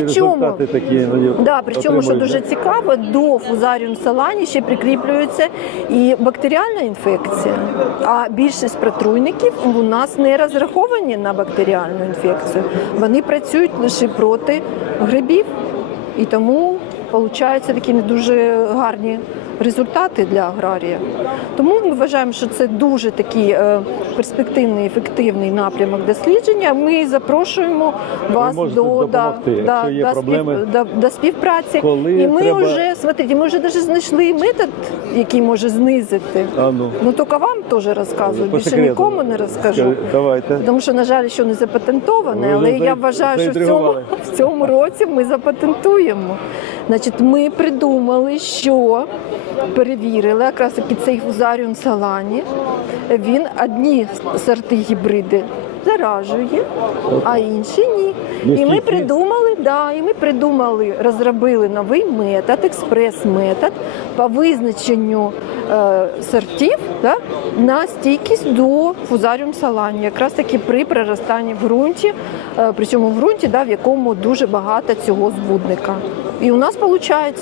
Причому такі ну, Да, причому, що дуже цікаво, до фузаріум салані ще прикріплюється і бактеріальна інфекція. А більшість протруйників у нас не розраховані на бактеріальну інфекцію. Вони працюють лише проти грибів. І тому получаються такі не дуже гарні результати для аграрія. Тому ми вважаємо, що це дуже такий е, перспективний, ефективний напрямок дослідження. Ми запрошуємо вас можете до, якщо є до, проблеми. спів- до, до співпраці. Коли і ми треба- вже смотрите, ми вже навіть знайшли метод, який може знизити. А ну, Ну тільки вам теж розказую, більше нікому не розкажу. Давайте. Тому що, на жаль, що не запатентоване, Ви але я вважаю, що в цьому, в цьому році ми запатентуємо. Значить, ми придумали, що перевірили якраз таки цей фузаріум салані. Він одні сорти гібриди заражує, а інші ні. Ну, І ми придумали, да, і ми придумали, розробили новий метод, експрес-метод по визначенню е, сортів да, на стійкість до фузаріум салані, якраз таки при проростанні в ґрунті, е, причому в ґрунті, да, в якому дуже багато цього збудника. І у нас виходить.